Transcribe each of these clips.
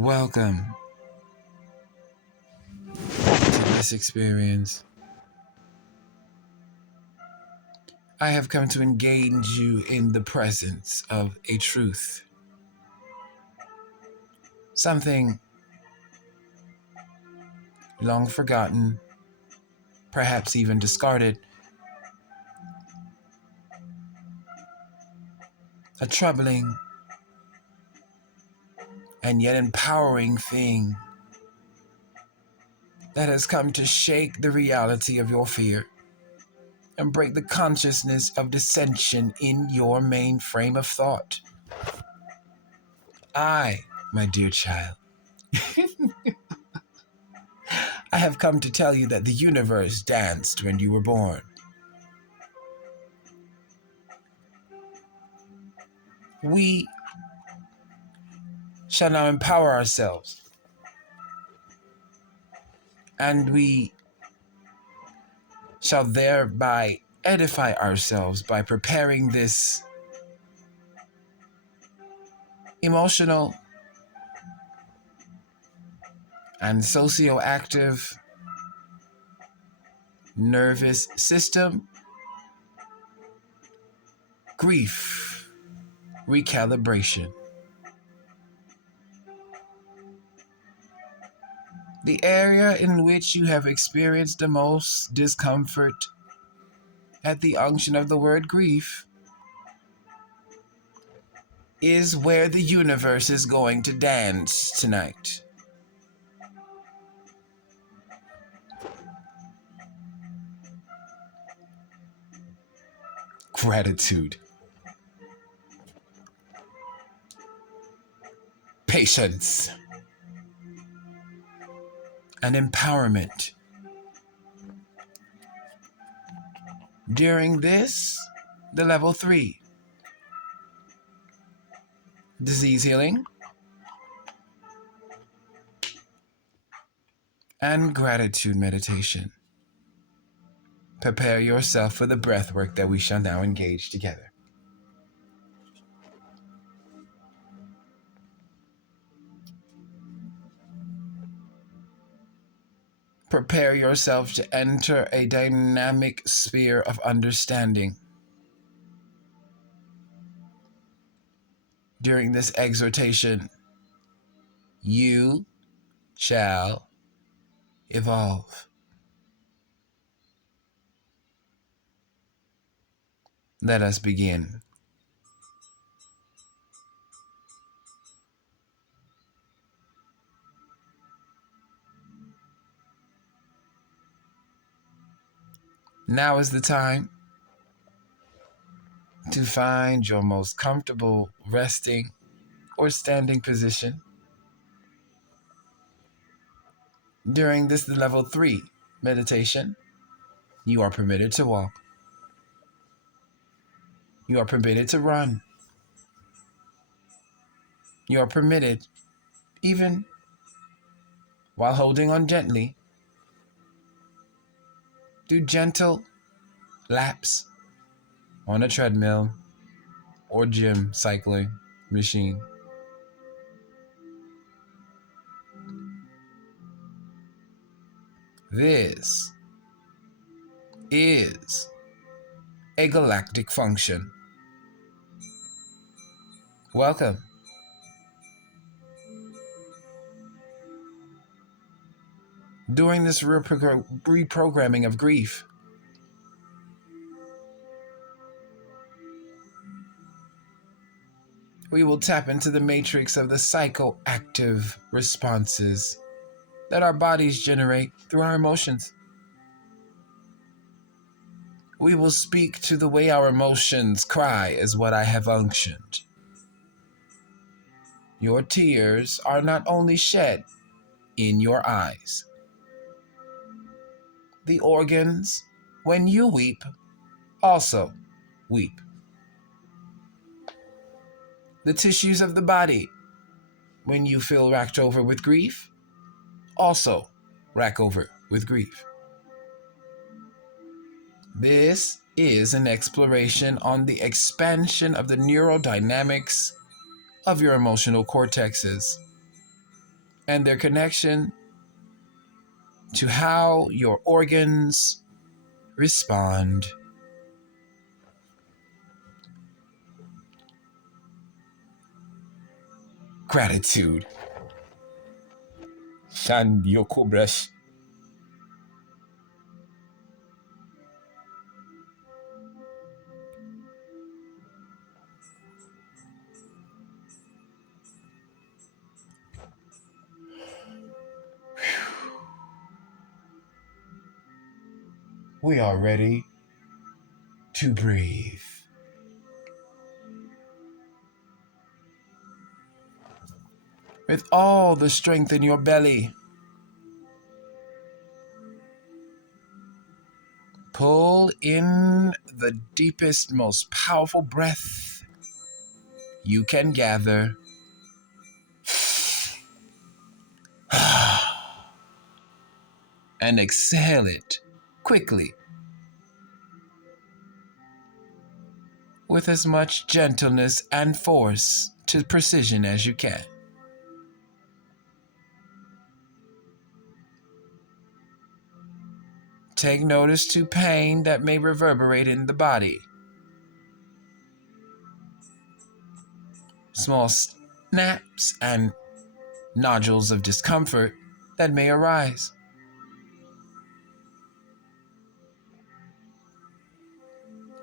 Welcome to this experience. I have come to engage you in the presence of a truth. Something long forgotten, perhaps even discarded. A troubling and yet empowering thing that has come to shake the reality of your fear and break the consciousness of dissension in your main frame of thought. I, my dear child, I have come to tell you that the universe danced when you were born. We shall now empower ourselves, and we shall thereby edify ourselves by preparing this emotional and socioactive nervous system grief recalibration. The area in which you have experienced the most discomfort at the unction of the word grief is where the universe is going to dance tonight. Gratitude, patience, and empowerment. During this, the level 3, disease healing and gratitude meditation. Prepare yourself for the breath work that we shall now engage together. Prepare yourself to enter a dynamic sphere of understanding. During this exhortation, you shall evolve. Let us begin. Now is the time to find your most comfortable resting or standing position. During this level 3 meditation, you are permitted to walk. You are permitted to run. You are permitted, even while holding on gently, do gentle laps on a treadmill or gym cycling machine. This is a galactic function. Welcome. During this reprogramming of grief, we will tap into the matrix of the psychoactive responses that our bodies generate through our emotions. We will speak to the way our emotions cry as what I have unctioned. Your tears are not only shed in your eyes. The organs, when you weep, also weep. The tissues of the body, when you feel racked over with grief, also rack over with grief. This is an exploration on the expansion of the neurodynamics of your emotional cortexes. and their connection to how your organs respond. Gratitude. Shandyokubrash. We are ready to breathe. With all the strength in your belly, pull in the deepest, most powerful breath you can gather. And exhale it quickly with as much gentleness and force to precision as you can. Take notice to pain that may reverberate in the body. Small snaps and nodules of discomfort that may arise.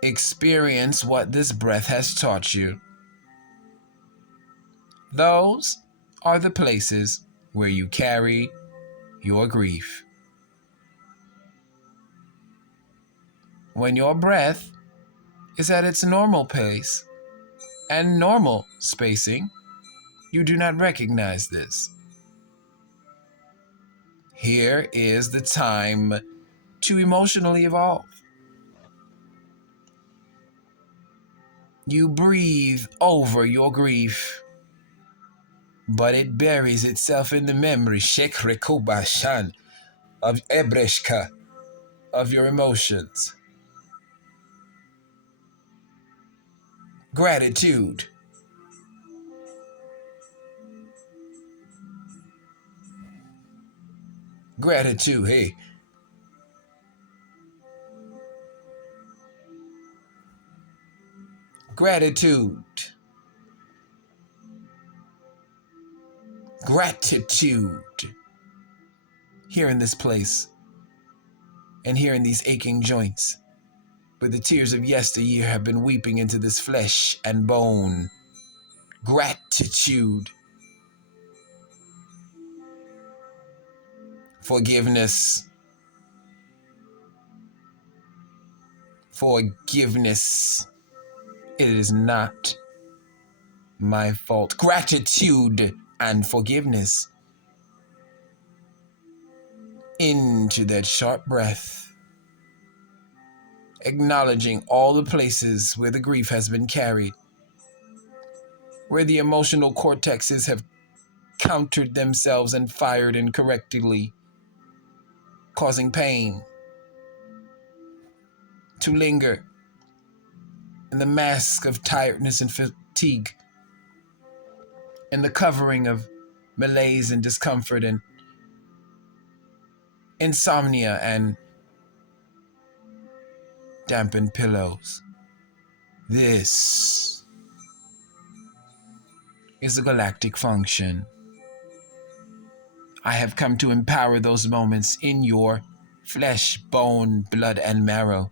Experience what this breath has taught you. Those are the places where you carry your grief. When your breath is at its normal pace and normal spacing, you do not recognize this. Here is the time to emotionally evolve. You breathe over your grief, but it buries itself in the memory, Shekrekubashan, of Ebreshka, of your emotions. Gratitude. Gratitude, hey. Gratitude. Gratitude. Here in this place, and here in these aching joints, where the tears of yesteryear have been weeping into this flesh and bone. Gratitude. Forgiveness. Forgiveness. It is not my fault. Gratitude and forgiveness. Into that sharp breath, acknowledging all the places where the grief has been carried, where the emotional cortexes have countered themselves and fired incorrectly, causing pain to linger in the mask of tiredness and fatigue, and the covering of malaise and discomfort and insomnia and dampened pillows. This is a galactic function. I have come to empower those moments in your flesh, bone, blood, and marrow.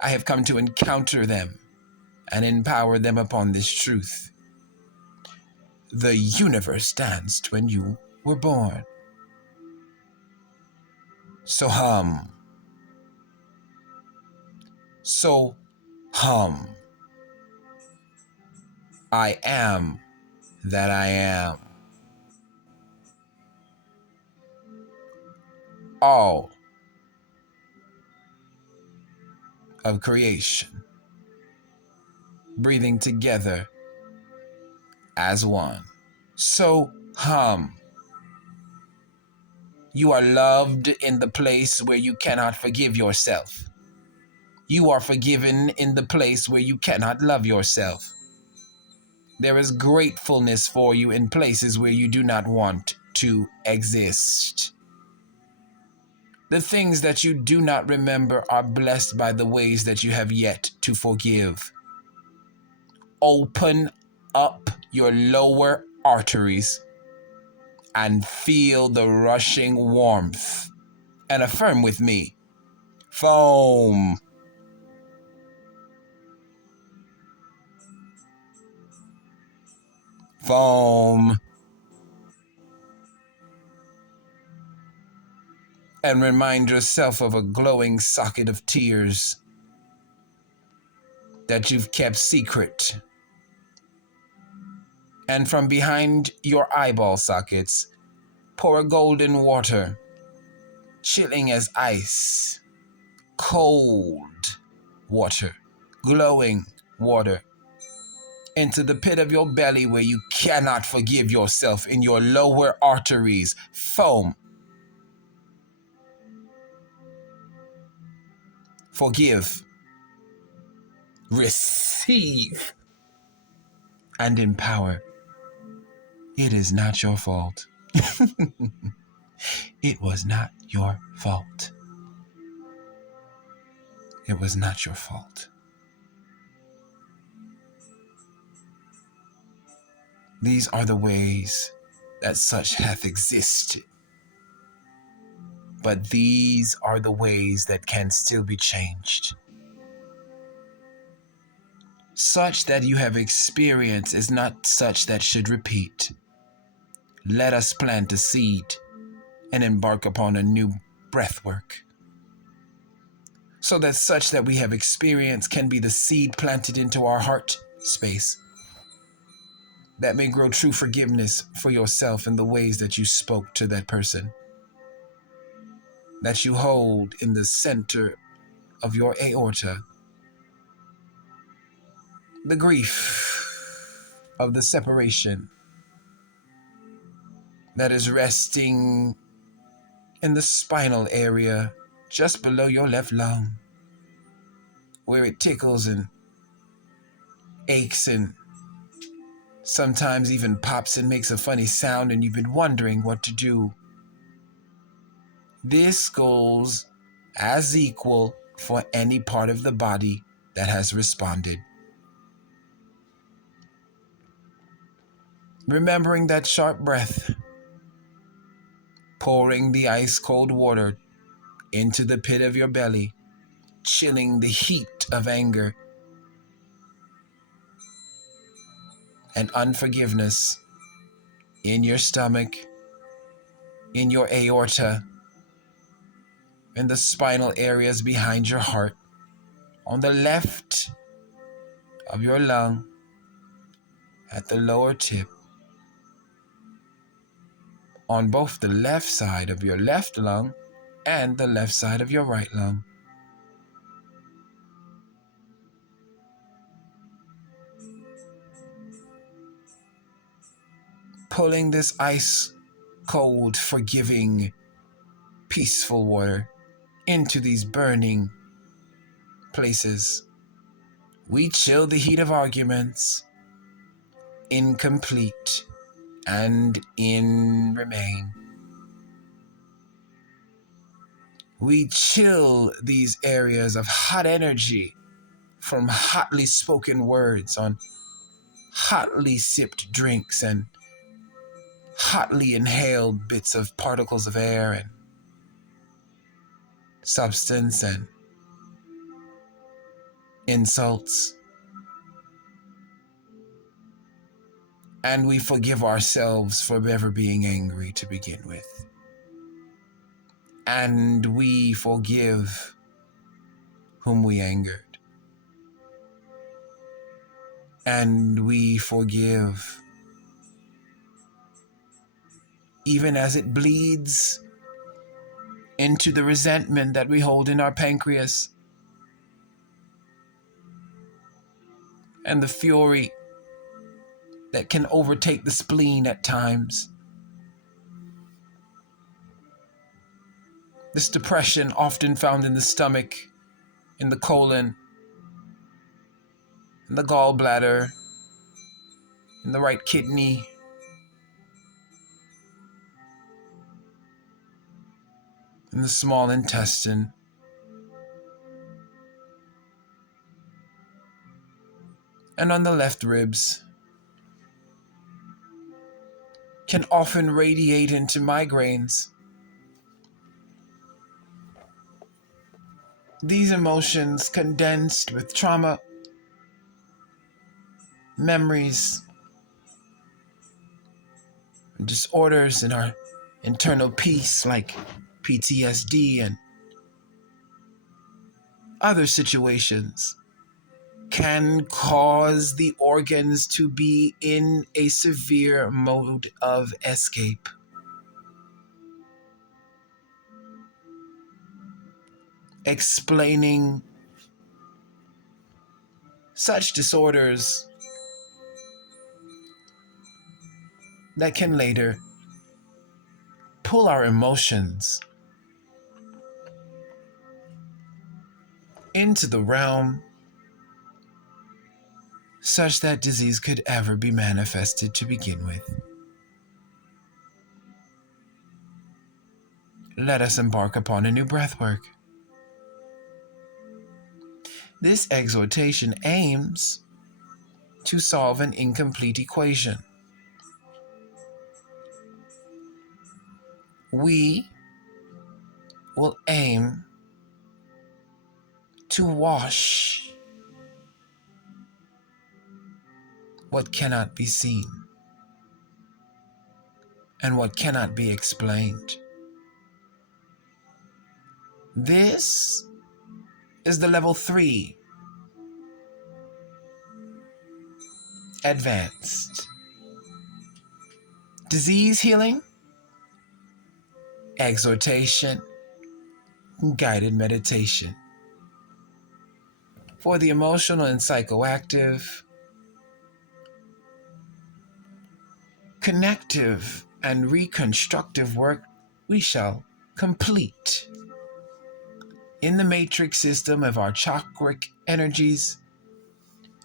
I have come to encounter them and empower them upon this truth. The universe danced when you were born. So hum. So hum. I am that I am. All of creation, breathing together as one. So hum. You are loved in the place where you cannot forgive yourself. You are forgiven in the place where you cannot love yourself. There is gratefulness for you in places where you do not want to exist. The things that you do not remember are blessed by the ways that you have yet to forgive. Open up your lower arteries and feel the rushing warmth. And affirm with me, foam. Foam. And remind yourself of a glowing socket of tears that you've kept secret. And from behind your eyeball sockets, pour a golden water, chilling as ice, cold water, glowing water, into the pit of your belly where you cannot forgive yourself, in your lower arteries. Foam. Forgive. Receive. And empower. It is not your fault. It was not your fault. It was not your fault. These are the ways that such hath existed. But these are the ways that can still be changed. Such that you have experienced is not such that should repeat. Let us plant a seed and embark upon a new breathwork, so that such that we have experienced can be the seed planted into our heart space that may grow true forgiveness for yourself in the ways that you spoke to that person, that you hold in the center of your aorta, the grief of the separation that is resting in the spinal area just below your left lung, where it tickles and aches and sometimes even pops and makes a funny sound, and you've been wondering what to do. This goes as equal for any part of the body that has responded. Remembering that sharp breath, pouring the ice-cold water into the pit of your belly, chilling the heat of anger and unforgiveness in your stomach, in your aorta, in the spinal areas behind your heart, on the left of your lung, at the lower tip, on both the left side of your left lung and the left side of your right lung. Pulling this ice cold, forgiving, peaceful water into these burning places. We chill the heat of arguments, incomplete and in remain. We chill these areas of hot energy from hotly spoken words on hotly sipped drinks and hotly inhaled bits of particles of air and substance and insults. And we forgive ourselves for ever being angry to begin with. And we forgive whom we angered. And we forgive even as it bleeds into the resentment that we hold in our pancreas and the fury that can overtake the spleen at times. This depression often found in the stomach, in the colon, in the gallbladder, in the right kidney, in the small intestine, and on the left ribs, can often radiate into migraines. These emotions condensed with trauma, memories, and disorders in our internal peace like PTSD and other situations can cause the organs to be in a severe mode of escape. Explaining such disorders that can later pull our emotions into the realm such that disease could ever be manifested to begin with. Let us embark upon a new breathwork. This exhortation aims to solve an incomplete equation. We will aim to wash what cannot be seen and what cannot be explained. This is the level 3, advanced. Disease healing, exhortation, guided meditation. For the emotional and psychoactive, connective and reconstructive work we shall complete in the matrix system of our chakric energies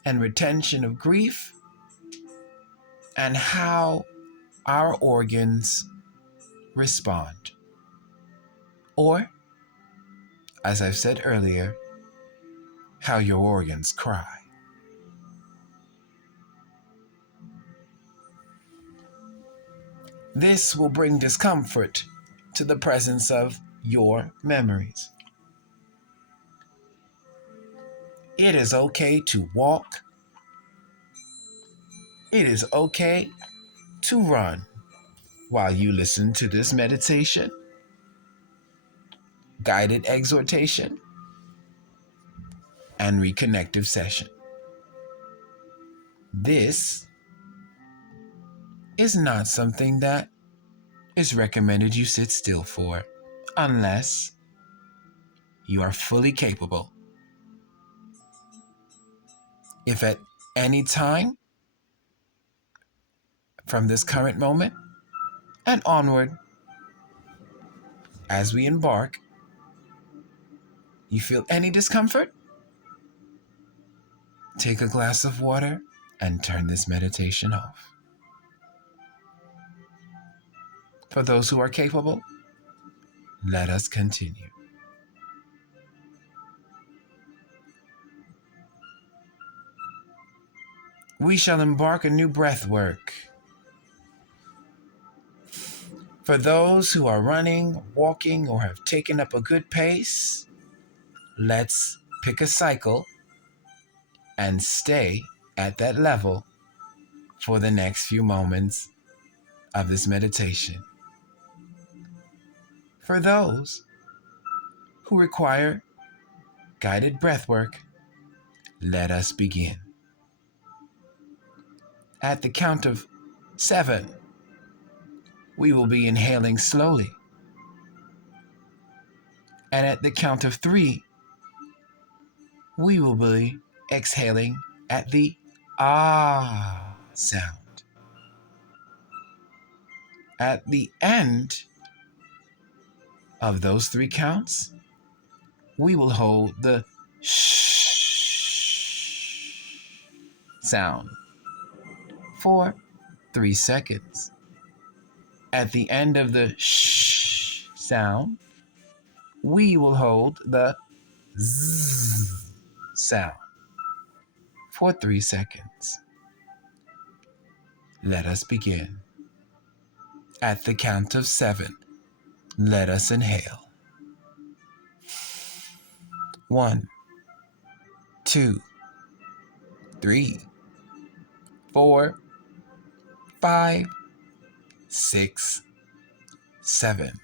and retention of grief and how our organs respond. Or, as I've said earlier, how your organs cry. This will bring discomfort to the presence of your memories. It is okay to walk. It is okay to run while you listen to this meditation, guided exhortation, and reconnective session. This is not something that is recommended you sit still for unless you are fully capable. If at any time from this current moment and onward, as we embark, you feel any discomfort, take a glass of water and turn this meditation off. For those who are capable, let us continue. We shall embark a new breath work. For those who are running, walking, or have taken up a good pace, let's pick a cycle and stay at that level for the next few moments of this meditation. For those who require guided breath work, let us begin. At the count of 7, we will be inhaling slowly. And at the count of 3, we will be exhaling at the ah sound. At the end of those 3 counts, we will hold the shh sound for 3 seconds. At the end of the shh sound, we will hold the zzz sound for 3 seconds. Let us begin. At the count of 7, let us inhale. 1, 2, 3, 4, 5, 6, 7.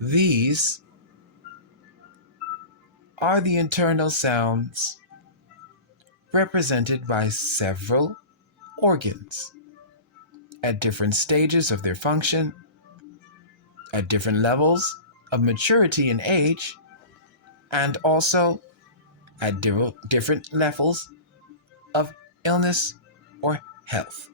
These are the internal sounds represented by several organs at different stages of their function, at different levels of maturity and age, and also at different levels of illness or health.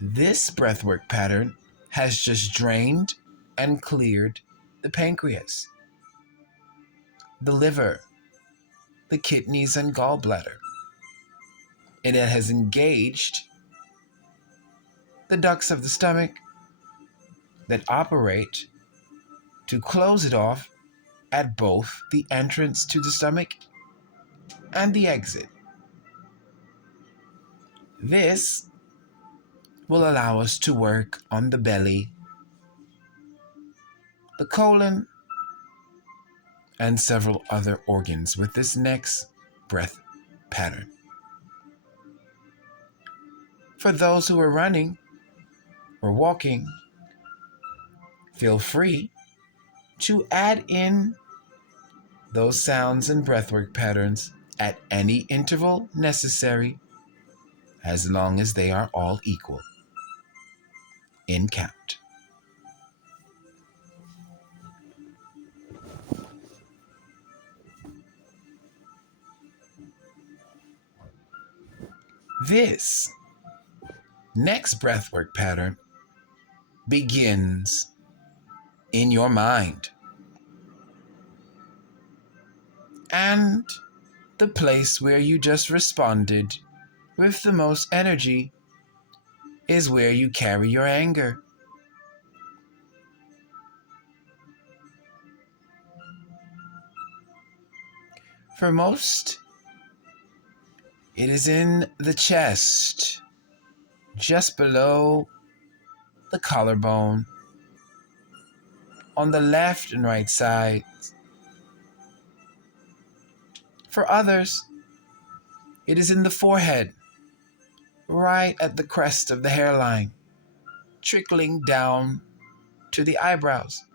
This breathwork pattern has just drained and cleared the pancreas, the liver, the kidneys, and gallbladder, and it has engaged the ducts of the stomach that operate to close it off at both the entrance to the stomach and the exit. This will allow us to work on the belly, the colon, and several other organs with this next breath pattern. For those who are running or walking, feel free to add in those sounds and breathwork patterns at any interval necessary, as long as they are all equal in count. This next breathwork pattern begins in your mind, and the place where you just responded with the most energy is where you carry your anger. For most, it is in the chest, just below the collarbone, on the left and right sides. For others, it is in the forehead, right at the crest of the hairline, trickling down to the eyebrows.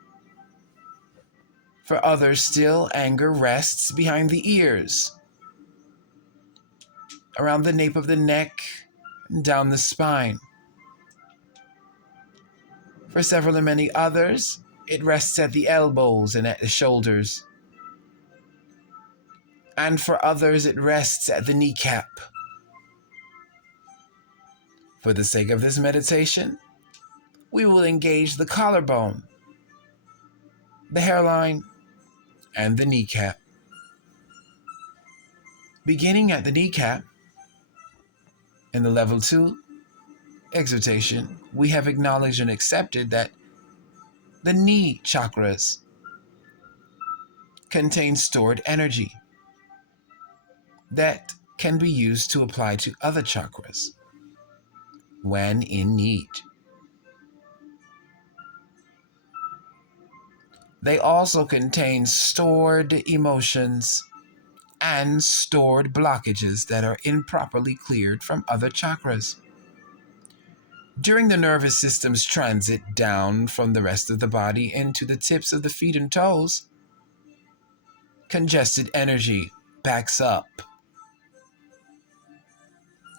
For others still, anger rests behind the ears, around the nape of the neck, and down the spine. For several and many others, it rests at the elbows and at the shoulders. And for others, it rests at the kneecap. For the sake of this meditation, we will engage the collarbone, the hairline, and the kneecap. Beginning at the kneecap, in the level 2 exhortation, we have acknowledged and accepted that the knee chakras contain stored energy that can be used to apply to other chakras when in need. They also contain stored emotions and stored blockages that are improperly cleared from other chakras. During the nervous system's transit down from the rest of the body into the tips of the feet and toes, congested energy backs up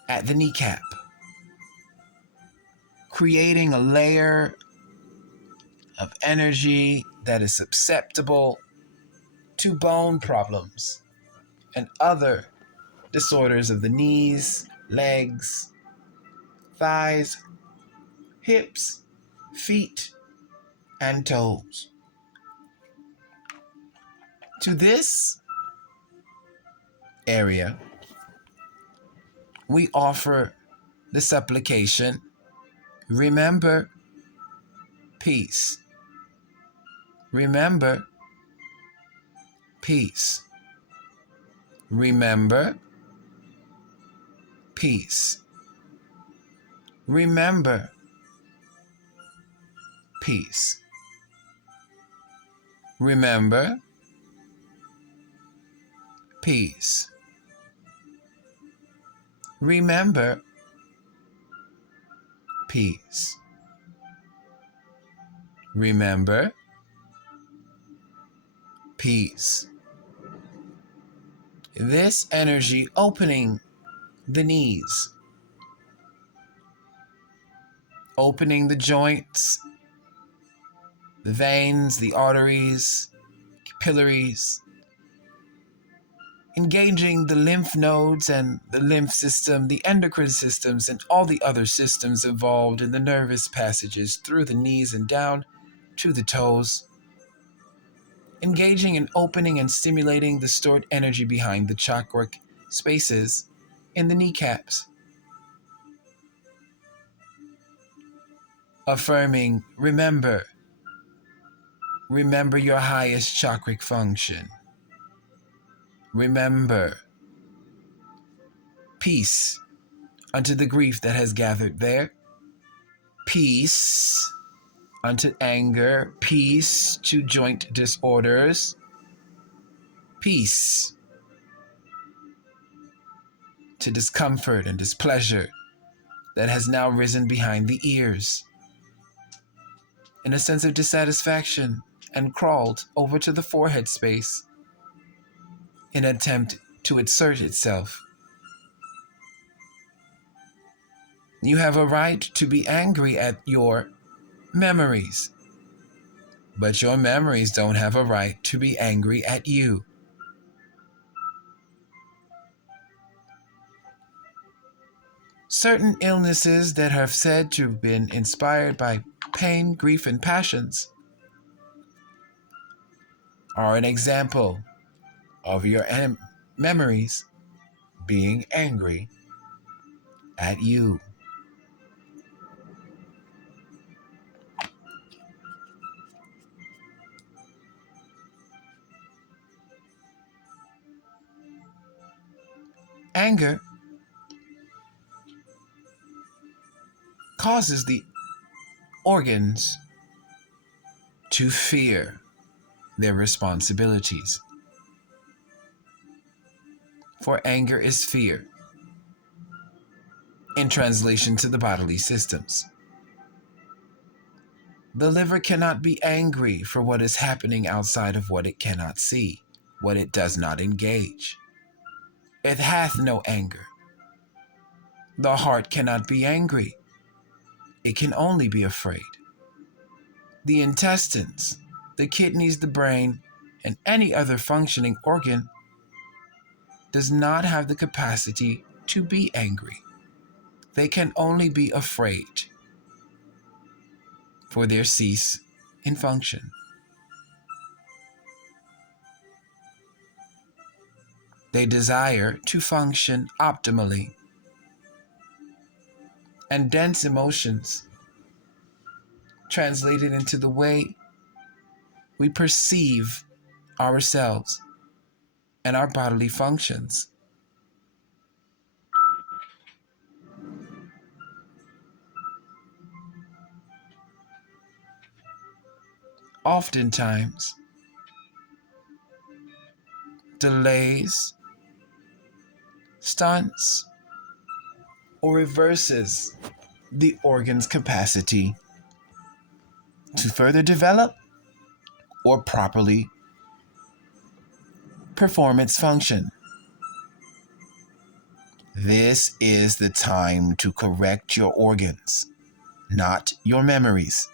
at the kneecap, creating a layer of energy that is susceptible to bone problems and other disorders of the knees, legs, thighs, hips, feet, and toes. To this area, we offer the supplication, remember peace. Remember peace. Remember peace. Remember peace. Remember peace. Remember peace. Remember peace. This energy opening the knees, opening the joints, the veins, the arteries, capillaries, engaging the lymph nodes and the lymph system, the endocrine systems, and all the other systems involved in the nervous passages through the knees and down to the toes, engaging in opening and stimulating the stored energy behind the chakric spaces in the kneecaps, affirming, remember your highest chakric function. Remember peace unto the grief that has gathered there, peace unto anger, peace to joint disorders, peace to discomfort and displeasure that has now risen behind the ears, in a sense of dissatisfaction, and crawled over to the forehead space in an attempt to assert itself. You have a right to be angry at your memories, but your memories don't have a right to be angry at you. Certain illnesses that are said to have been inspired by pain, grief, and passions are an example of your memories being angry at you. Anger causes the organs to fear their responsibilities. For anger is fear, in translation to the bodily systems. The liver cannot be angry for what is happening outside of what it cannot see, what it does not engage. It hath no anger. The heart cannot be angry. It can only be afraid. The intestines, the kidneys, the brain, and any other functioning organ does not have the capacity to be angry. They can only be afraid, for their cease in function. They desire to function optimally, and dense emotions translated into the way we perceive ourselves and our bodily functions. Oftentimes, delays, stunts, or reverses the organ's capacity to further develop or properly perform its function. This is the time to correct your organs, not your memories.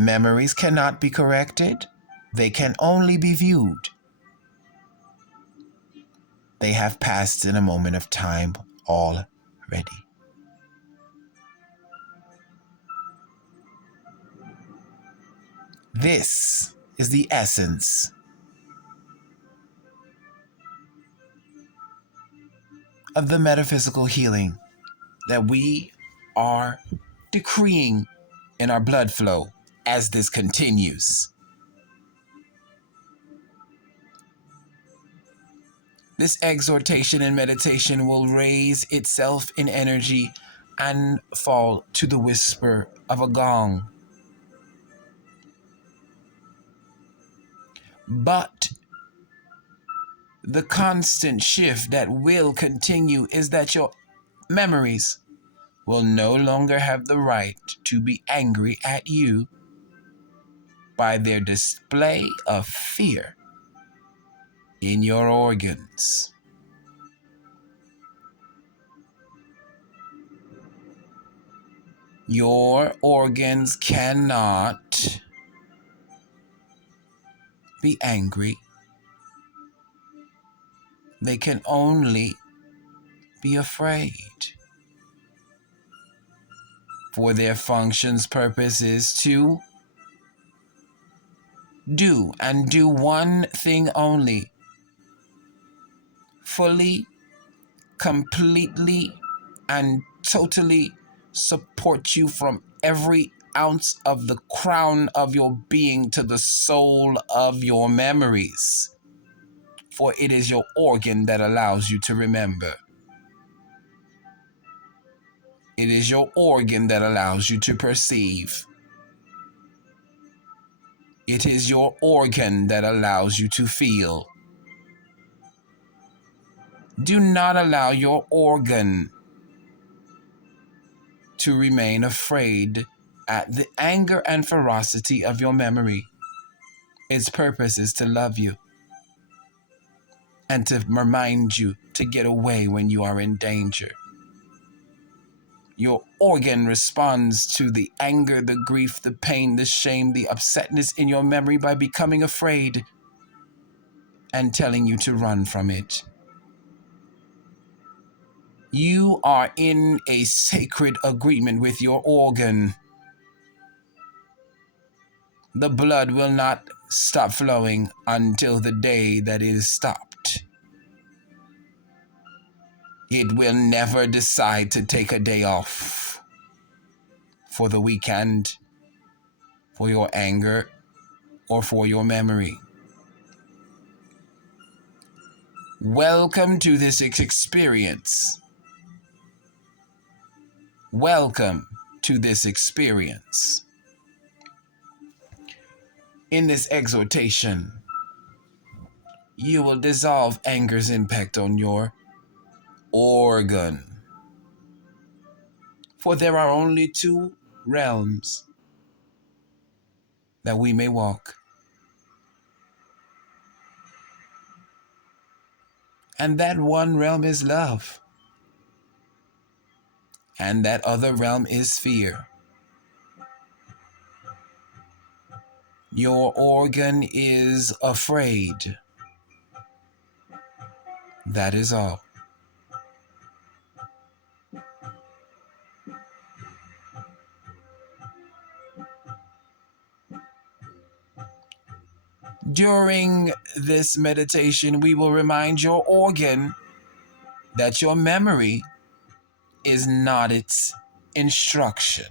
Memories cannot be corrected. They can only be viewed. They have passed in a moment of time already. This is the essence of the metaphysical healing that we are decreeing in our blood flow as this continues. This exhortation and meditation will raise itself in energy and fall to the whisper of a gong. But the constant shift that will continue is that your memories will no longer have the right to be angry at you by their display of fear in your organs. Your organs cannot be angry. They can only be afraid. For their function's purpose is to do one thing only: fully, completely, and totally support you from every ounce of the crown of your being to the soul of your memories. For it is your organ that allows you to remember. It is your organ that allows you to perceive. It is your organ that allows you to feel. Do not allow your organ to remain afraid at the anger and ferocity of your memory. Its purpose is to love you and to remind you to get away when you are in danger. Your organ responds to the anger, the grief, the pain, the shame, the upsetness in your memory by becoming afraid and telling you to run from it. You are in a sacred agreement with your organ. The blood will not stop flowing until the day that it is stopped. It will never decide to take a day off for the weekend, for your anger, or for your memory. Welcome to this experience. Welcome to this experience. In this exhortation, you will dissolve anger's impact on your organ. For there are only two realms that we may walk. And that one realm is love. And that other realm is fear. Your organ is afraid. That is all. During this meditation, we will remind your organ that your memory is not its instruction.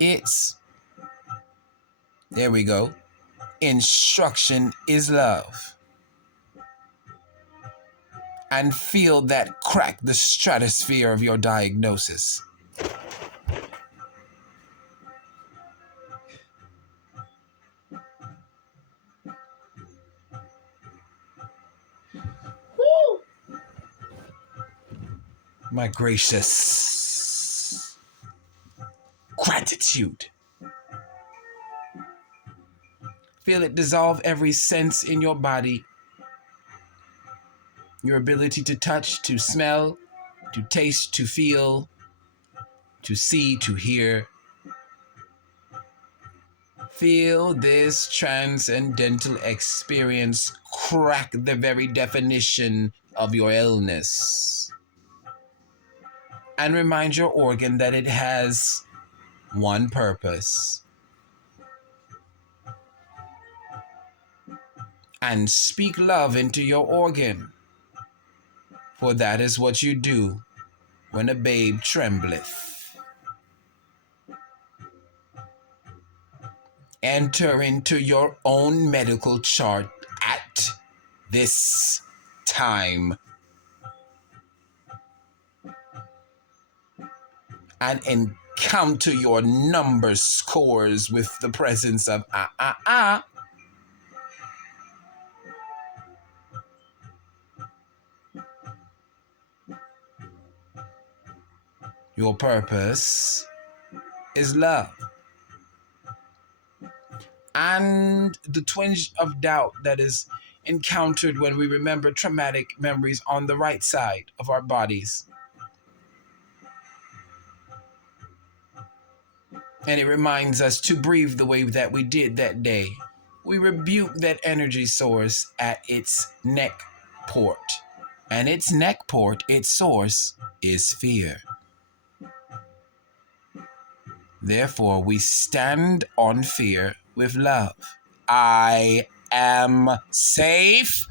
Its, there we go, instruction is love. And feel that crack the stratosphere of your diagnosis. Woo! My gracious gratitude. Feel it dissolve every sense in your body. Your ability to touch, to smell, to taste, to feel, to see, to hear. Feel this transcendental experience crack the very definition of your illness. And remind your organ that it has one purpose. And speak love into your organ, for that is what you do when a babe trembleth. Enter into your own medical chart at this time and encounter your number scores with the presence of Your purpose is love. And the twinge of doubt that is encountered when we remember traumatic memories on the right side of our bodies. And it reminds us to breathe the way that we did that day. We rebuke that energy source at its neck port. And its neck port, its source, is fear. Therefore, we stand on fear with love. I am safe.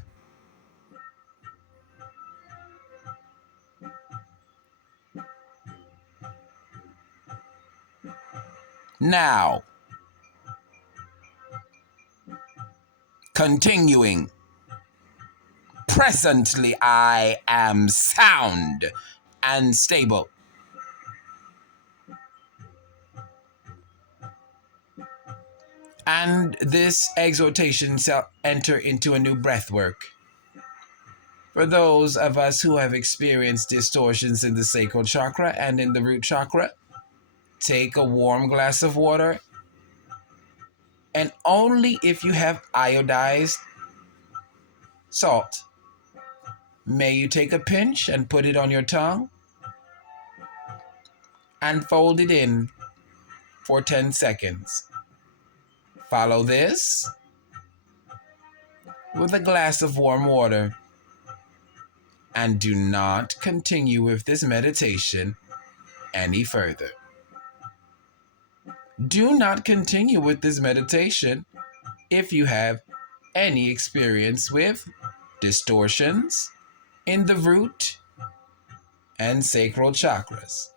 Now, continuing. Presently, I am sound and stable. And this exhortation shall enter into a new breathwork. For those of us who have experienced distortions in the sacral chakra and in the root chakra, take a warm glass of water, and only if you have iodized salt, may you take a pinch and put it on your tongue and fold it in for 10 seconds. Follow this with a glass of warm water, and do not continue with this meditation any further. Do not continue with this meditation if you have any experience with distortions in the root and sacral chakras.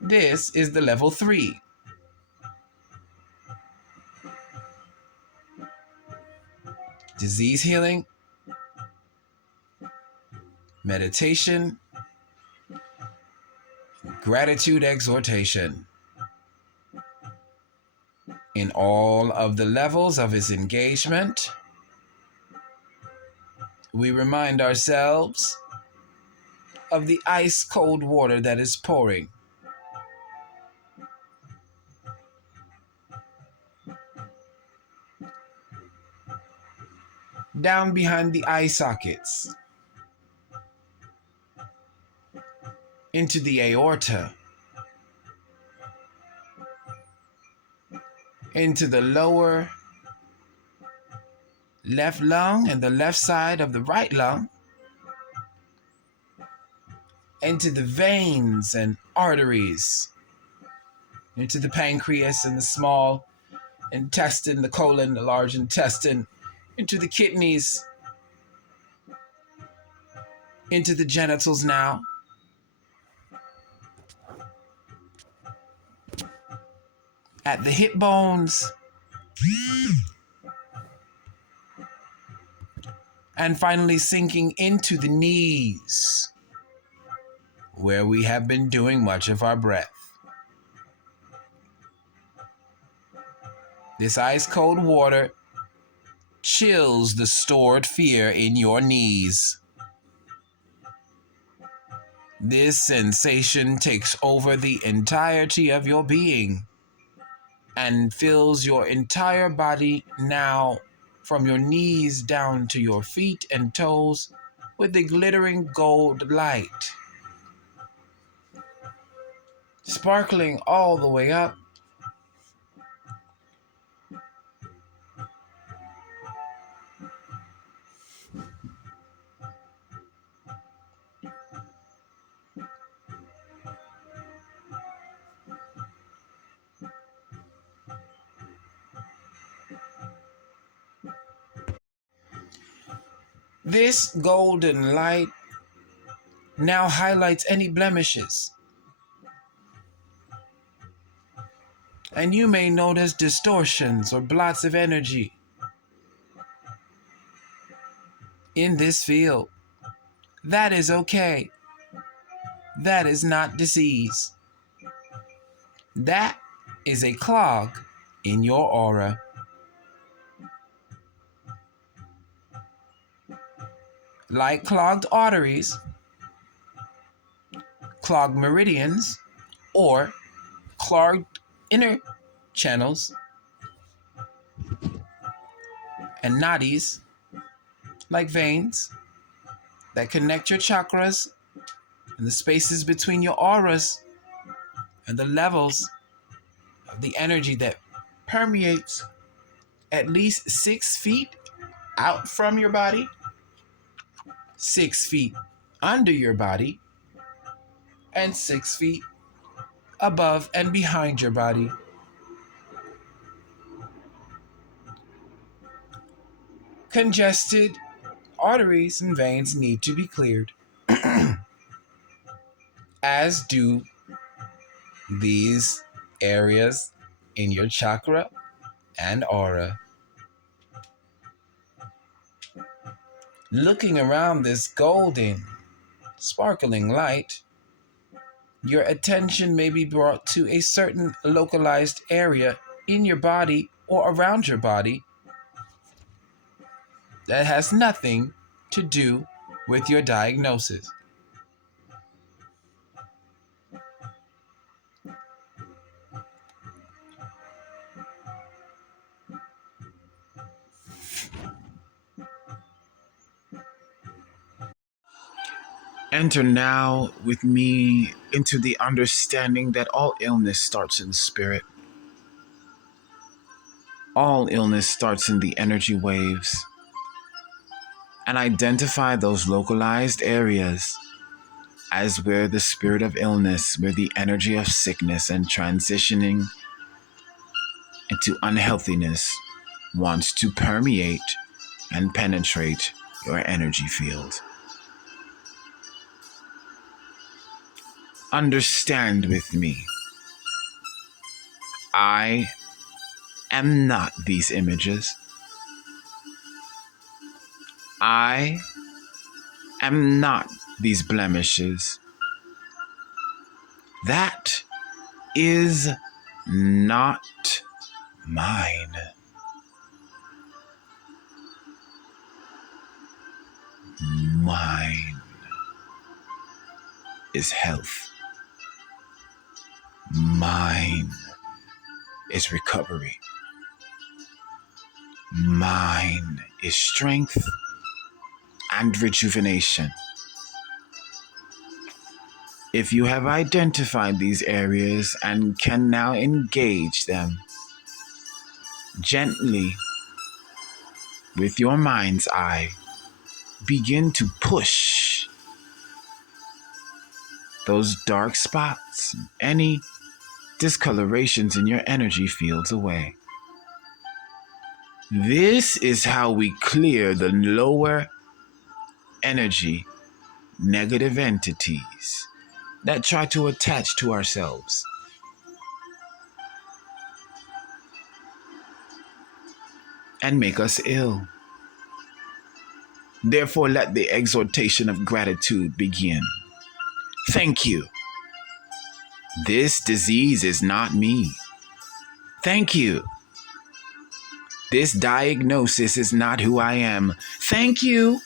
This is the level 3. Disease healing, meditation, gratitude exhortation. In all of the levels of its engagement, we remind ourselves of the ice-cold water that is pouring. Down behind the eye sockets, into the aorta, into the lower left lung and the left side of the right lung, into the veins and arteries, into the pancreas and the small intestine, the colon, the large intestine, into the kidneys, into the genitals now. At the hip bones, and finally sinking into the knees, where we have been doing much of our breath. This ice-cold water chills the stored fear in your knees. This sensation takes over the entirety of your being and fills your entire body now, from your knees down to your feet and toes, with a glittering gold light. sparkling all the way up. This golden light now highlights any blemishes, and you may notice distortions or blots of energy in this field. That is okay. That is not disease. That is a clog in your aura. Like clogged arteries, clogged meridians, or clogged inner channels and nadis, like veins that connect your chakras and the spaces between your auras and the levels of the energy that permeates at least 6 feet out from your body, 6 feet under your body, and 6 feet above and behind your body. Congested arteries and veins need to be cleared, as do these areas in your chakra and aura. Looking around this golden, sparkling light, your attention may be brought to a certain localized area in your body or around your body that has nothing to do with your diagnosis. Enter now with me into the understanding that all illness starts in spirit. All illness starts in the energy waves. And identify those localized areas as where the spirit of illness, where the energy of sickness and transitioning into unhealthiness wants to permeate and penetrate your energy field. Understand with me. I am not these images. I am not these blemishes. That is not mine. Mine is health. Mine is recovery. Mine is strength and rejuvenation. If you have identified these areas and can now engage them gently with your mind's eye, begin to push those dark spots, any discolorations in your energy fields away. This is how we clear the lower energy negative entities that try to attach to ourselves. And make us ill. Therefore, let the exhortation of gratitude begin. Thank you. This disease is not me. Thank you. This diagnosis is not who I am. Thank you.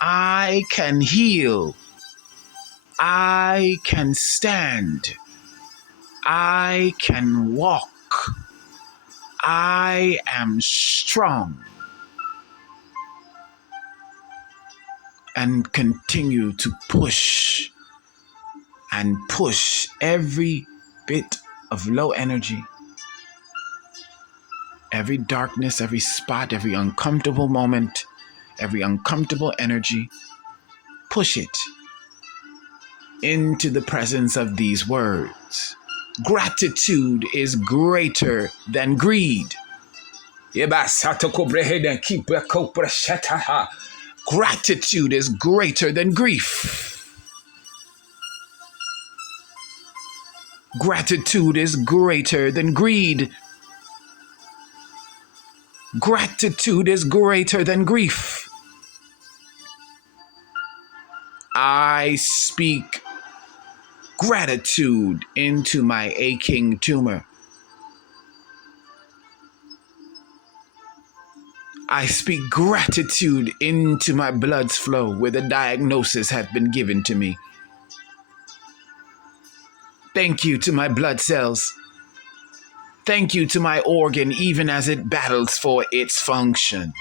I can heal. I can stand. I can walk. I am strong. And continue to push and push every bit of low energy, every darkness, every spot, every uncomfortable moment, every uncomfortable energy. Push it into the presence of these words. Gratitude is greater than greed. Gratitude is greater than grief. Gratitude is greater than greed. Gratitude is greater than grief. I speak gratitude into my aching tumor. I speak gratitude into my blood's flow where the diagnosis has been given to me. Thank you to my blood cells. Thank you to my organ even as it battles for its function.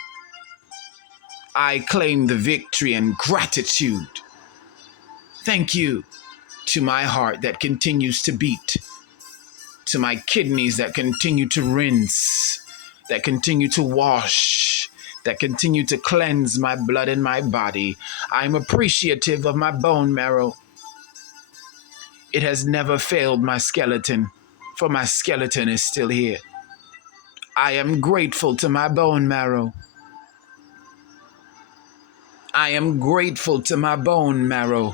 I claim the victory and gratitude. Thank you to my heart that continues to beat, to my kidneys that continue to rinse, that continue to wash, that continue to cleanse my blood and my body. I'm appreciative of my bone marrow. It has never failed my skeleton, for my skeleton is still here. I am grateful to my bone marrow. I am grateful to my bone marrow.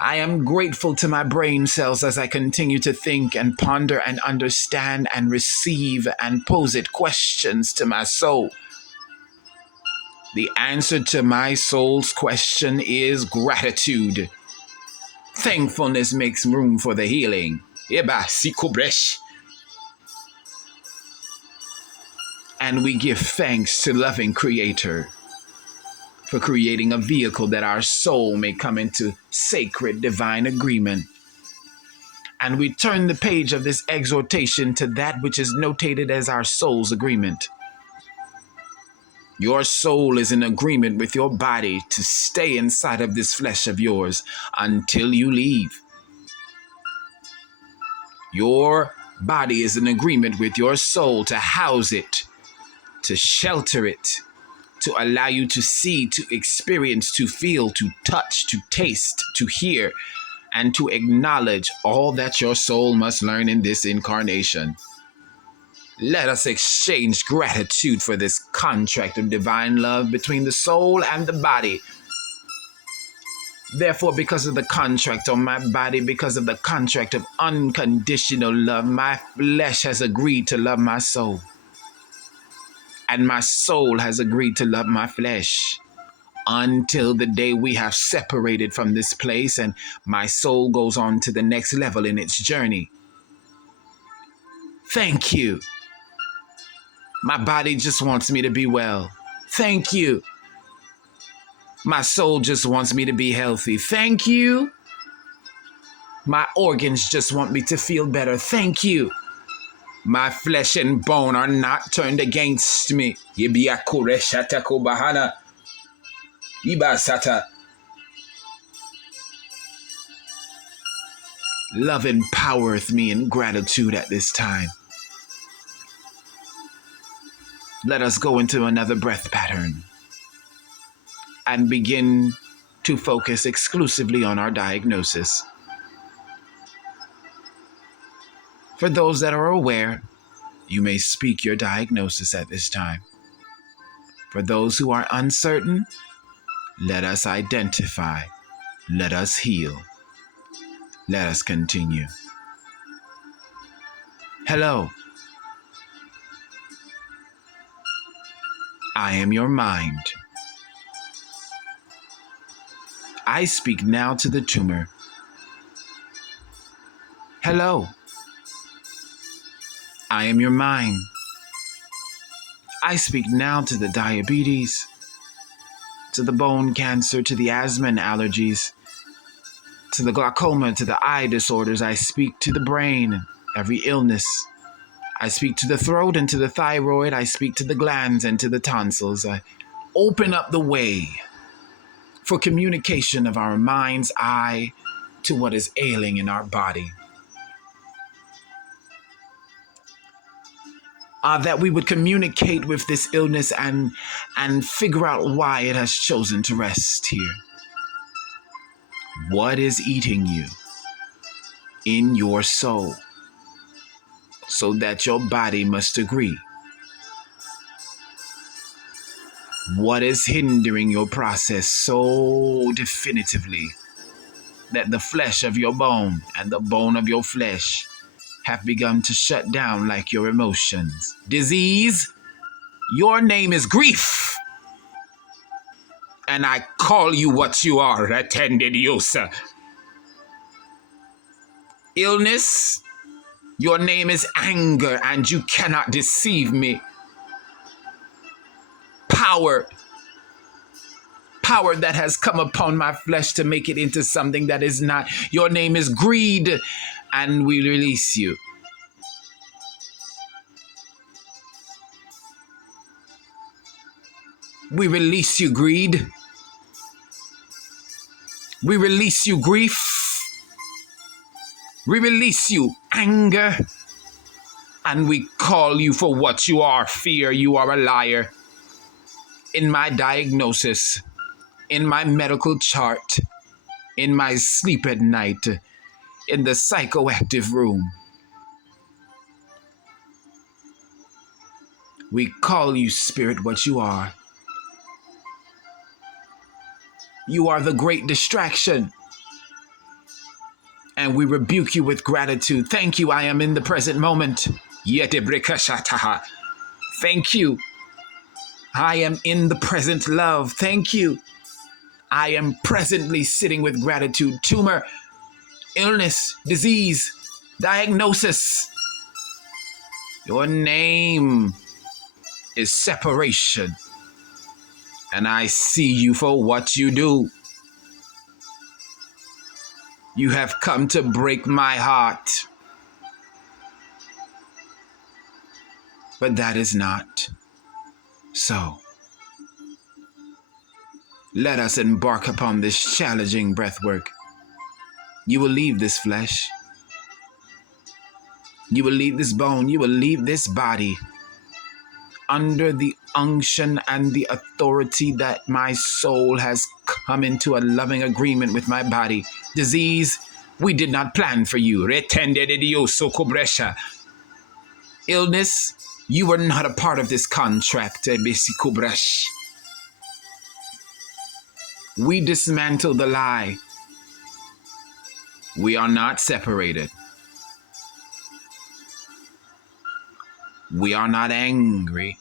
I am grateful to my brain cells as I continue to think and ponder and understand and receive and posit questions to my soul. The answer to my soul's question is gratitude. Thankfulness makes room for the healing. And we give thanks to loving Creator for creating a vehicle that our soul may come into sacred divine agreement. And we turn the page of this exhortation to that which is notated as our soul's agreement. Your soul is in agreement with your body to stay inside of this flesh of yours until you leave. Your body is in agreement with your soul to house it, to shelter it, to allow you to see, to experience, to feel, to touch, to taste, to hear, and to acknowledge all that your soul must learn in this incarnation. Let us exchange gratitude for this contract of divine love between the soul and the body. Therefore, because of the contract on my body, because of the contract of unconditional love, my flesh has agreed to love my soul. And my soul has agreed to love my flesh until the day we have separated from this place and my soul goes on to the next level in its journey. Thank you. My body just wants me to be well. Thank you. My soul just wants me to be healthy. Thank you. My organs just want me to feel better. Thank you. My flesh and bone are not turned against me. Love empowereth me in gratitude at this time. Let us go into another breath pattern and begin to focus exclusively on our diagnosis. For those that are aware, you may speak your diagnosis at this time. For those who are uncertain, let us identify. Let us heal. Let us continue. Hello. I am your mind. I speak now to the tumor. Hello. I am your mind. I speak now to the diabetes, to the bone cancer, to the asthma and allergies, to the glaucoma, to the eye disorders. I speak to the brain, every illness. I speak to the throat and to the thyroid. I speak to the glands and to the tonsils. I open up the way for communication of our mind's eye to what is ailing in our body. That we would communicate with this illness and figure out why it has chosen to rest here. What is eating you in your soul so that your body must agree? What is hindering your process so definitively that the flesh of your bone and the bone of your flesh have begun to shut down like your emotions? Disease, your name is grief. And I call you what you are, attendidiosa. Illness, your name is anger, and you cannot deceive me. Power that has come upon my flesh to make it into something that is not. Your name is greed, and we release you. We release you, greed. We release you, grief. We release you, anger. And we call you for what you are, fear. You are a liar. In my diagnosis, in my medical chart, in my sleep at night, in the psychoactive room, we call you, spirit, what you are. You are the great distraction. And we rebuke you with gratitude. Thank you, I am in the present moment. Thank you. I am in the present love. Thank you. I am presently sitting with gratitude. Tumor, illness, disease, diagnosis. Your name is separation. And I see you for what you do. You have come to break my heart. But that is not so. Let us embark upon this challenging breathwork. You will leave this flesh. You will leave this bone. You will leave this body under the unction and the authority that my soul has come into a loving agreement with my body. Disease, we did not plan for you. Illness, you were not a part of this contract. We dismantle the lie. We are not separated. We are not angry.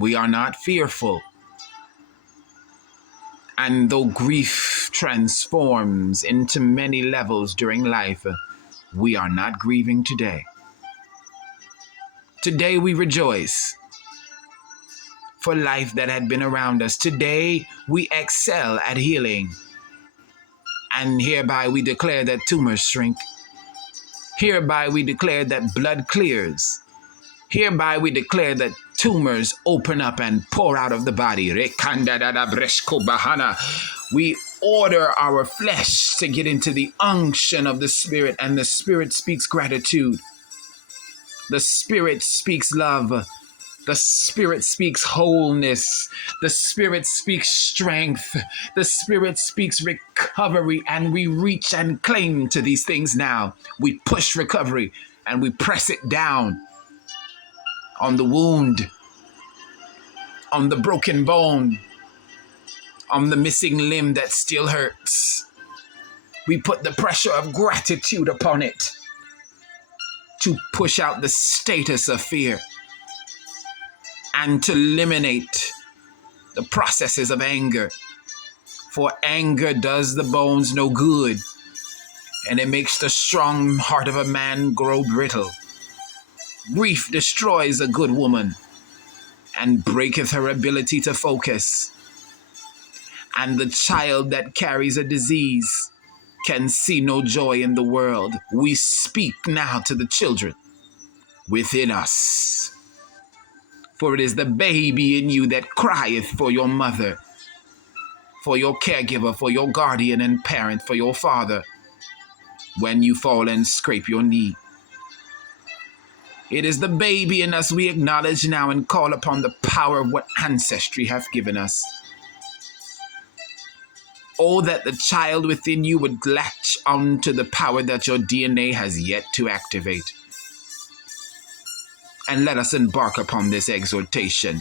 We are not fearful. And though grief transforms into many levels during life, we are not grieving today. Today we rejoice for life that had been around us. Today we excel at healing. And hereby we declare that tumors shrink. Hereby we declare that blood clears. Hereby we declare that tumors open up and pour out of the body. We order our flesh to get into the unction of the Spirit, and the Spirit speaks gratitude. The Spirit speaks love. The Spirit speaks wholeness. The Spirit speaks strength. The Spirit speaks recovery, and we reach and claim to these things now. We push recovery and we press it down on the wound, on the broken bone, on the missing limb that still hurts. We put the pressure of gratitude upon it to push out the status of fear and to eliminate the processes of anger. For anger does the bones no good, and it makes the strong heart of a man grow brittle. Grief destroys a good woman and breaketh her ability to focus. And the child that carries a disease can see no joy in the world. We speak now to the children within us. For it is the baby in you that crieth for your mother. for your caregiver, for your guardian and parent, for your father when you fall and scrape your knee. It is the baby in us we acknowledge now and call upon the power of what ancestry hath given us. Oh, that the child within you would latch onto the power that your DNA has yet to activate. And let us embark upon this exhortation.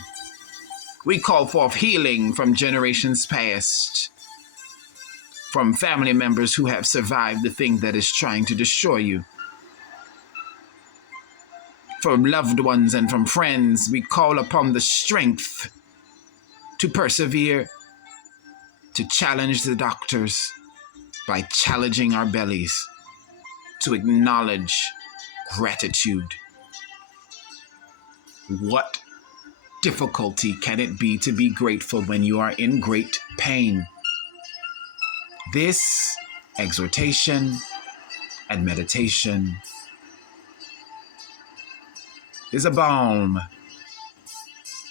We call forth healing from generations past, from family members who have survived the thing that is trying to destroy you. From loved ones and from friends, we call upon the strength to persevere, to challenge the doctors by challenging our bellies, to acknowledge gratitude. What difficulty can it be to be grateful when you are in great pain? This exhortation and meditation is a balm,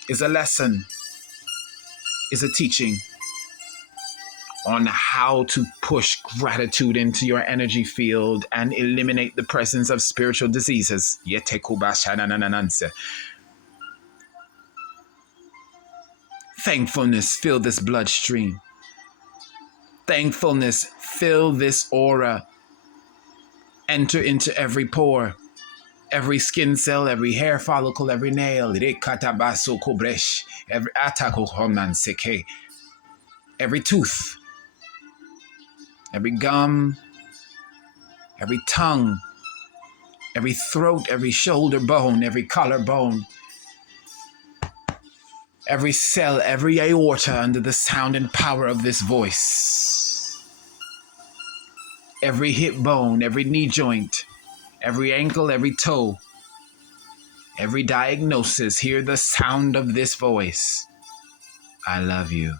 is a lesson, is a teaching on how to push gratitude into your energy field and eliminate the presence of spiritual diseases. Thankfulness fill this bloodstream. Thankfulness fill this aura. Enter into every pore, every skin cell, every hair follicle, every nail, every tooth, every gum, every tongue, every throat, every shoulder bone, every collarbone, every cell, every aorta under the sound and power of this voice. Every hip bone, every knee joint, every ankle, every toe, every diagnosis, hear the sound of this voice. I love you.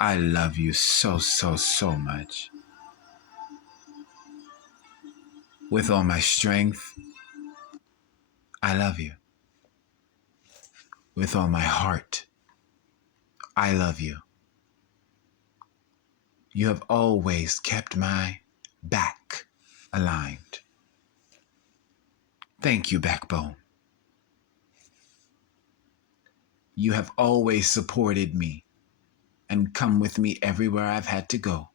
I love you so, so, so much. With all my strength, I love you. With all my heart, I love you. You have always kept my back aligned. Thank you, backbone. You have always supported me and come with me everywhere I've had to go.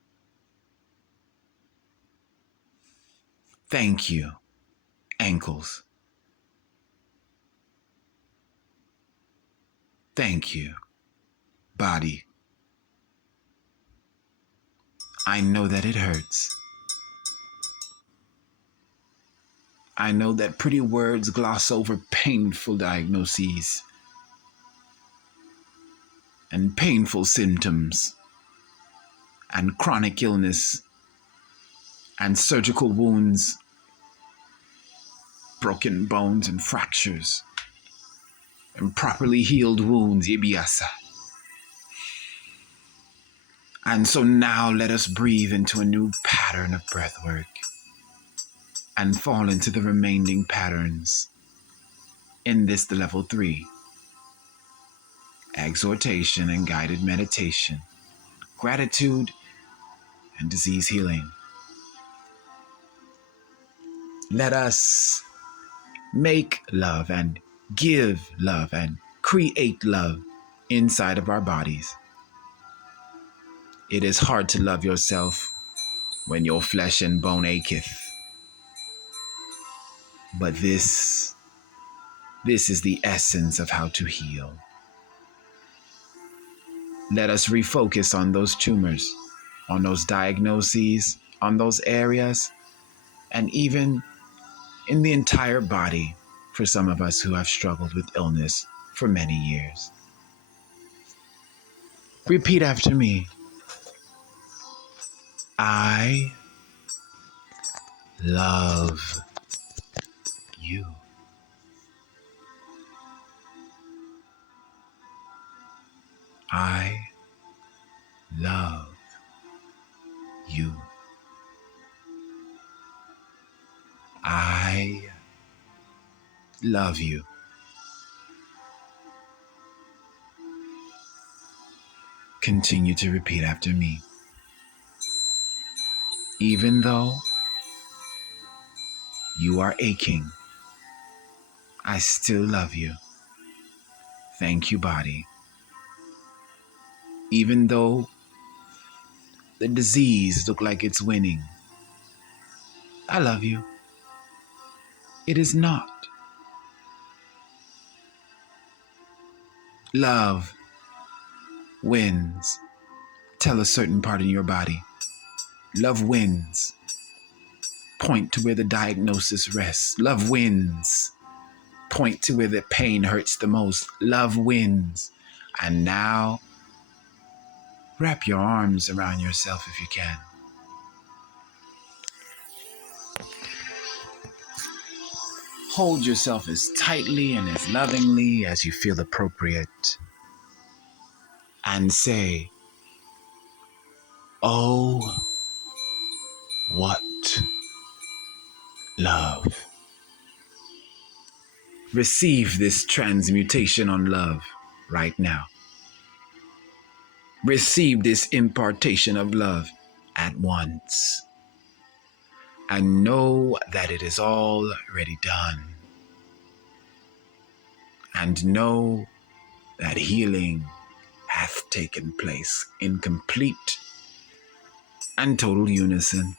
Thank you, ankles. Thank you, body. I know that it hurts. I know that pretty words gloss over painful diagnoses and painful symptoms and chronic illness and surgical wounds, broken bones and fractures, improperly healed wounds, ibiasa. And so now let us breathe into a new pattern of breath work and fall into the remaining patterns in this, the level 3, exhortation and guided meditation, gratitude and disease healing. Let us make love and give love and create love inside of our bodies. It is hard to love yourself when your flesh and bone acheth. But this is the essence of how to heal. Let us refocus on those tumors, on those diagnoses, on those areas, and even in the entire body for some of us who have struggled with illness for many years. Repeat after me. I love you. I love you. I love you. Continue to repeat after me. Even though you are aching, I still love you. Thank you, body. Even though the disease looks like it's winning, I love you. It is not. Love wins. Tell a certain part in your body. Love wins. Point to where the diagnosis rests. Love wins. Point to where the pain hurts the most. Love wins. And now, wrap your arms around yourself if you can. Hold yourself as tightly and as lovingly as you feel appropriate. And say, oh, what love. Receive this transmutation on love right now. Receive this impartation of love at once. And know that it is already done. And know that healing hath taken place in complete and total unison.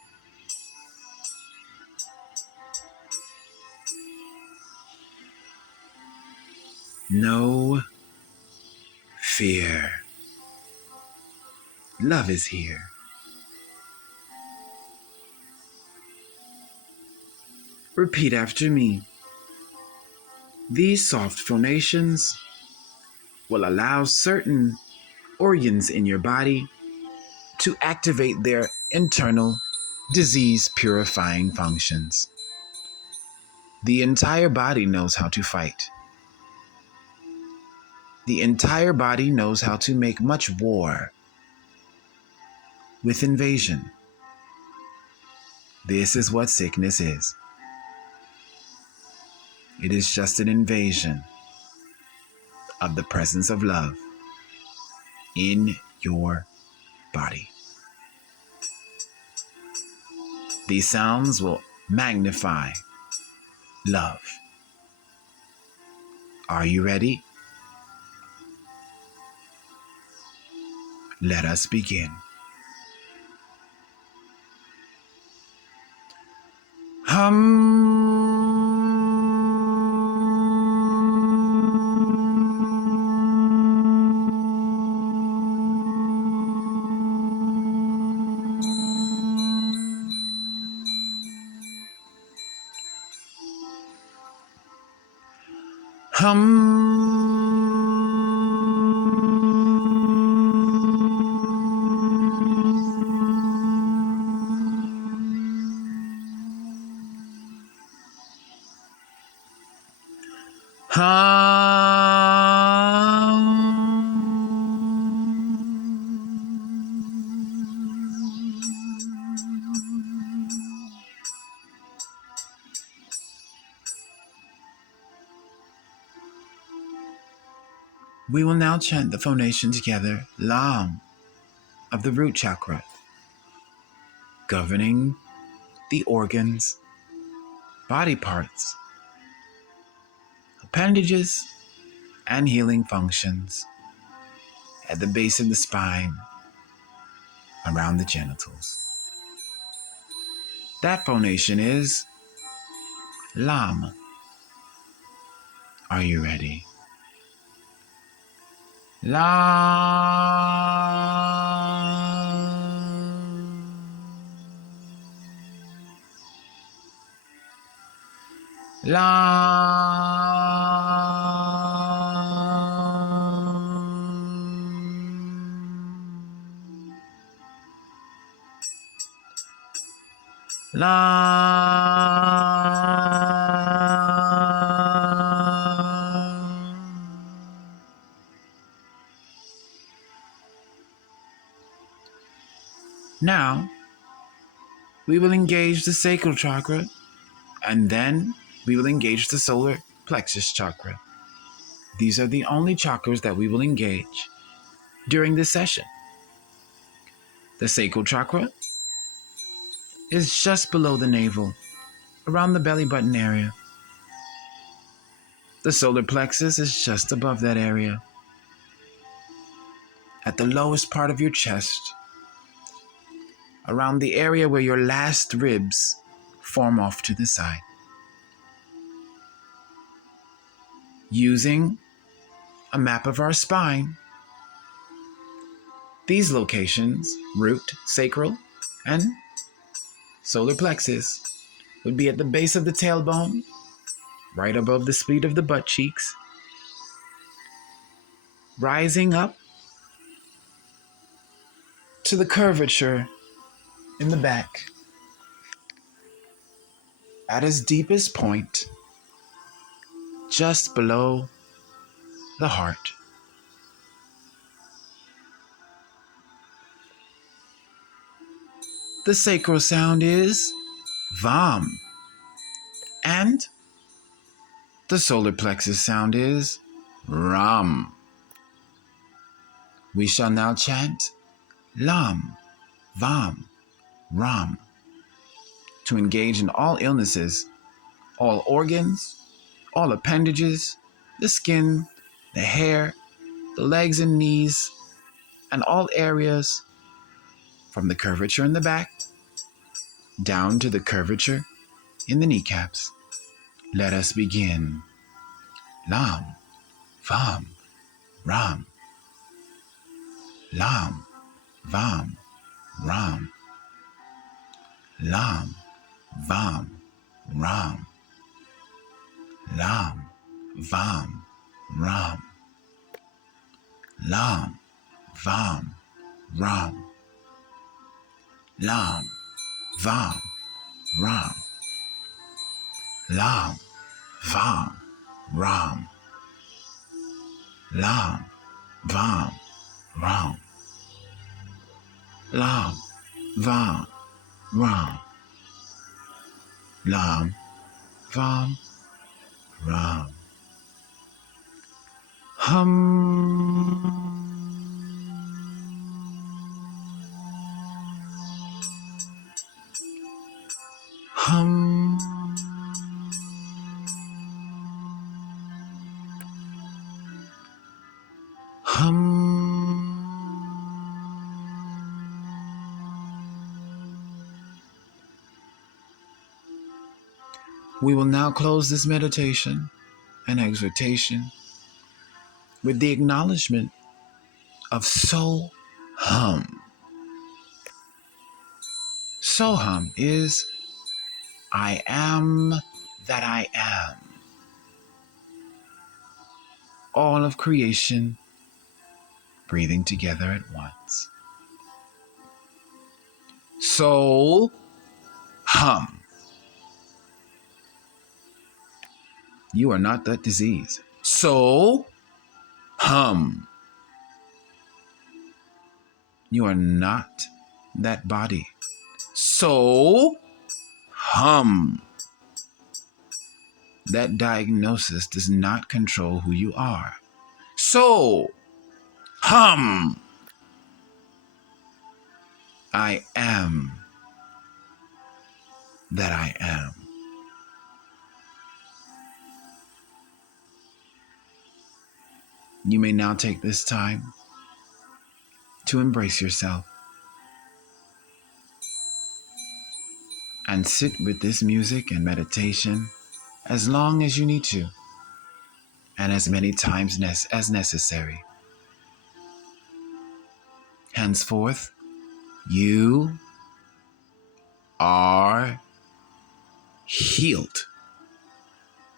No fear. Love is here. Repeat after me. These soft phonations will allow certain organs in your body to activate their internal disease purifying functions. The entire body knows how to fight. The entire body knows how to make much war with invasion. This is what sickness is. It is just an invasion of the presence of love in your body. These sounds will magnify love. Are you ready? Let us begin. We will now chant the phonation together, Lam, of the root chakra, governing the organs, body parts, appendages, and healing functions at the base of the spine, around the genitals. That phonation is Lam. Are you ready? Lam. Now, we will engage the sacral chakra, and then we will engage the solar plexus chakra. These are the only chakras that we will engage during this session. The sacral chakra is just below the navel, around the belly button area. The solar plexus is just above that area, at the lowest part of your chest, around the area where your last ribs form off to the side. Using a map of our spine, these locations, root, sacral, and solar plexus, would be at the base of the tailbone, right above the split of the butt cheeks, rising up to the curvature in the back, at its deepest point, just below the heart. The sacral sound is Vam, and the solar plexus sound is Ram. We shall now chant Lam, Vam, Ram to engage in all illnesses, all organs, all appendages, the skin, the hair, the legs and knees, and all areas from the curvature in the back down to the curvature in the kneecaps. Let us begin. Lam, Vam, Ram. Lam, Vam, Ram. Lam, Vam, Ram. Lam, Vam, Ram. Lam, Vam, Ram. Lam, Vam, Ram. Lam, Vam, Ram. Lam, Vam, Ram. Lam, Vam, Ram. Lam, Vam, Ram. Hum. Hum. Hum. We will now close this meditation and exhortation with the acknowledgement of So Hum. So Hum is I am that I am. All of creation breathing together at once. So Hum. You are not that disease. So Hum. You are not that body. So Hum. That diagnosis does not control who you are. So Hum. I am that I am. You may now take this time to embrace yourself and sit with this music and meditation as long as you need to and as many times as necessary. Henceforth, you are healed.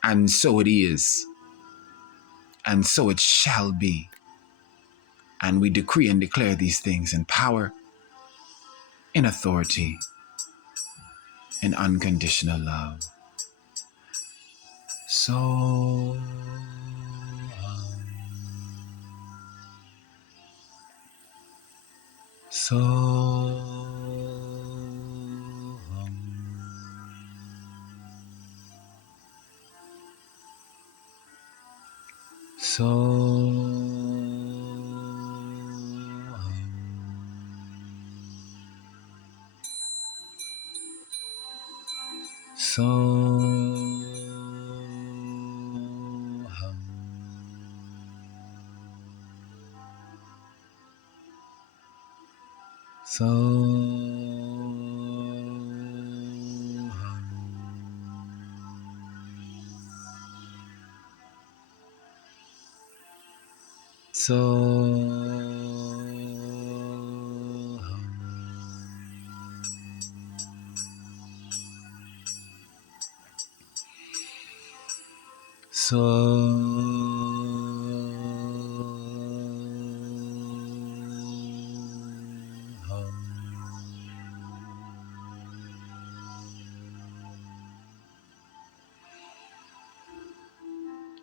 And so it is. And so it shall be. And we decree and declare these things in power, in authority, in unconditional love. So So So So hum. So hum. So hum. So hum.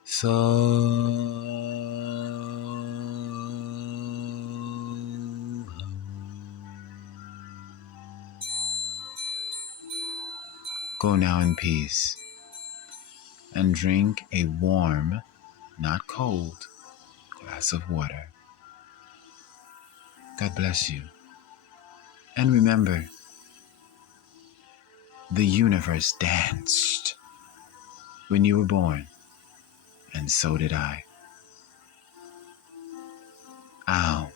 So hum. Go now in peace and drink a warm, not cold, glass of water. God bless you. And remember, the universe danced when you were born, and so did I. Ow.